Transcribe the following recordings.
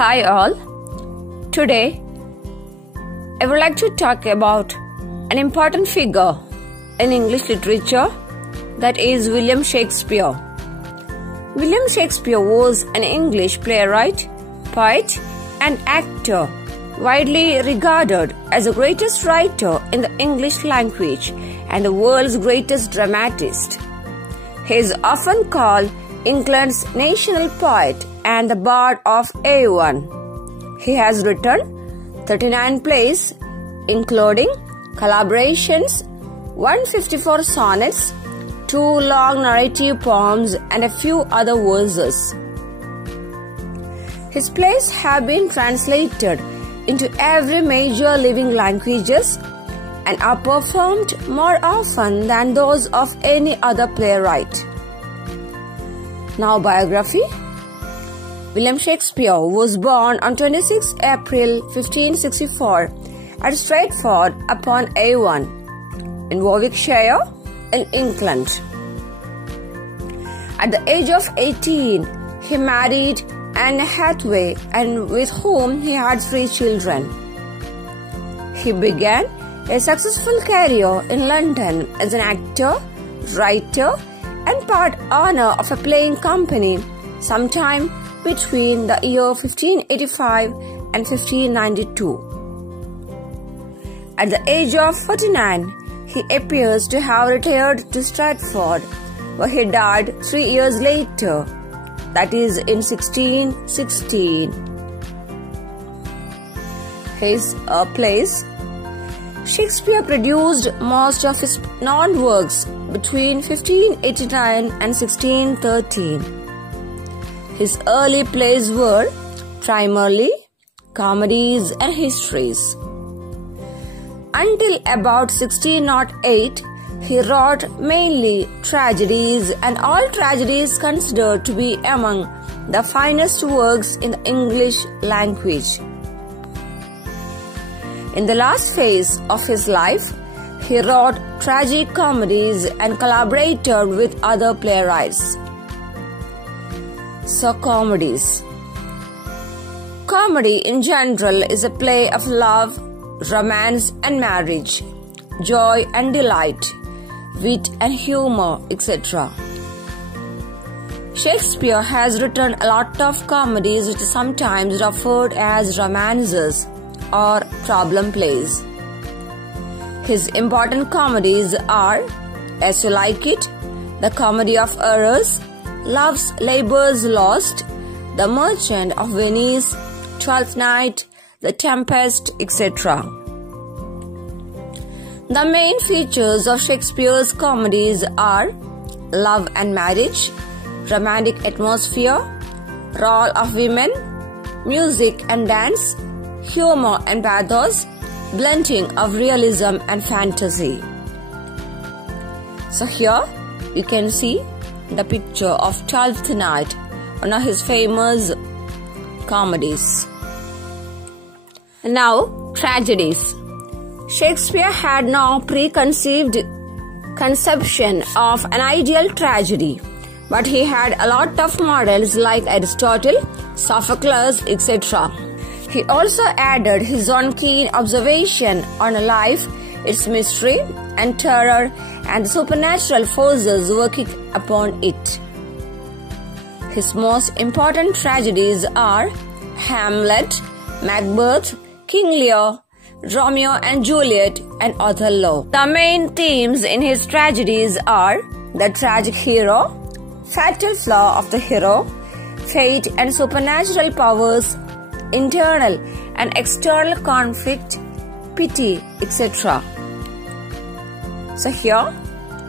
Hi all. Today I would like to talk about an important figure in English literature, that is William Shakespeare. William Shakespeare was an English playwright, poet and actor, widely regarded as the greatest writer in the English language and the world's greatest dramatist. He is often called England's national poet and the bard of Avon. He has written 39 plays, including collaborations, 154 sonnets, 2 long narrative poems, and a few other verses. His plays have been translated into every major living languages and are performed more often than those of any other playwright. Now, biography. William Shakespeare was born on 26 April 1564 at Stratford upon Avon in Warwickshire in England. At the age of 18, he married Anne Hathaway, and with whom he had 3 children. He began a successful career in London as an actor, writer, and part owner of a playing company sometime between the year 1585 and 1592. At the age of 49, he appears to have retired to Stratford, where he died 3 years later, that is in 1616. His plays. Shakespeare produced most of his non-works between 1589 and 1613. His early plays were primarily comedies and histories. Until about 1608, he wrote mainly tragedies, and all tragedies considered to be among the finest works in the English language. In the last phase of his life, he wrote tragic comedies and collaborated with other playwrights. So, comedies. Comedy in general is a play of love, romance and marriage, joy and delight, wit and humor, etc. Shakespeare has written a lot of comedies which are sometimes referred as romances or problem plays. His important comedies are As You Like It, The Comedy of Errors, Love's Labour's Lost, The Merchant of Venice, Twelfth Night, The Tempest, etc. The main features of Shakespeare's comedies are love and marriage, romantic atmosphere, role of women, music and dance, humor and pathos, blending of realism and fantasy. So here you can see the picture of Twelfth Night, one of his famous comedies. Now, tragedies. Shakespeare had no preconceived conception of an ideal tragedy, but he had a lot of models like Aristotle, Sophocles, etc. He also added his own keen observation on life, its mystery and terror, and the supernatural forces working upon it. His most important tragedies are Hamlet, Macbeth, King Lear, Romeo and Juliet, and Othello. The main themes in his tragedies are the tragic hero, fatal flaw of the hero, fate and supernatural powers, internal and external conflict, pity, etc. So here,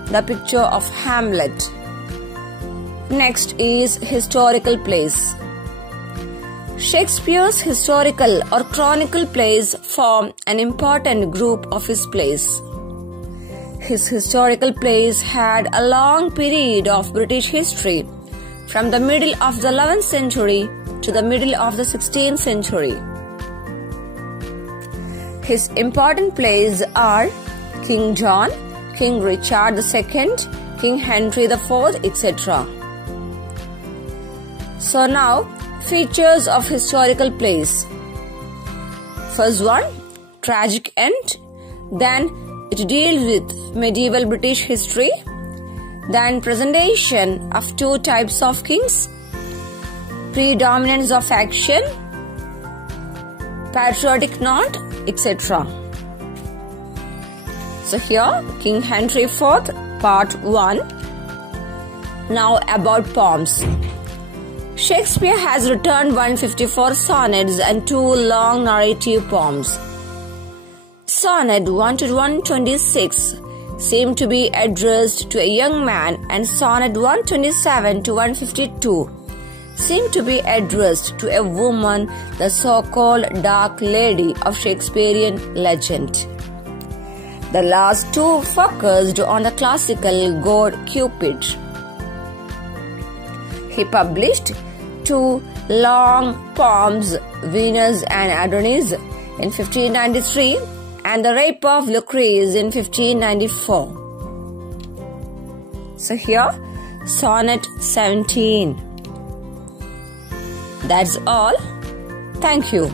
the picture of Hamlet. Next is historical plays. Shakespeare's historical or chronicle plays form an important group of his plays. His historical plays had a long period of British history, from the middle of the 11th century to the middle of the 16th century. His important plays are King John, King Richard II, King Henry IV, etc. So now Features of historical plays. First one, tragic end. Then it deals with medieval British history. Then presentation of two types of kings. Predominance of action, patriotic note, etc. So here, King Henry IV, part 1. Now about poems. Shakespeare has written 154 sonnets and 2 long narrative poems. Sonnet 1 to 126 seem to be addressed to a young man, and sonnet 127 to 152 seem to be addressed to a woman, the so-called dark lady of Shakespearean legend. The last two focused on the classical god Cupid. He published 2 long poems, Venus and Adonis, in 1593 and The Rape of Lucrece in 1594. So here, sonnet 17. That's all. Thank you.